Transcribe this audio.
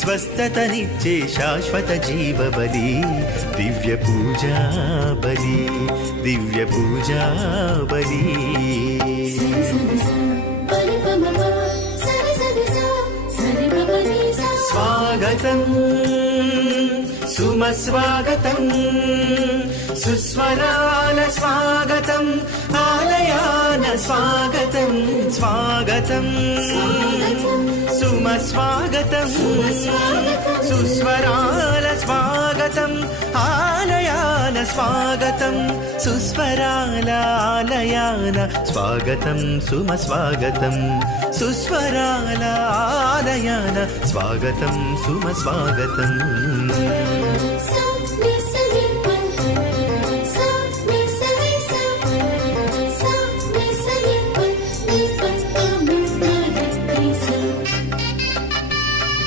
స్వస్థతనిచ్చే శాశ్వత జీవబలి దివ్య పూజా బలి దివ్య పూజా బలి స్వాగతం సుమస్వాగతం సుస్వరాల స్వాగతం ఆలయాన స్వాగతం స్వాగతం సుమస్వాగతం సుస్వరాల స్వాగతం ఆలయాన స్వాగతం సుస్వరాల ఆలయాన స్వాగతం సుమస్వాగతం సుస్వరాల ఆలయాన స్వాగతం సుమస్వాగతం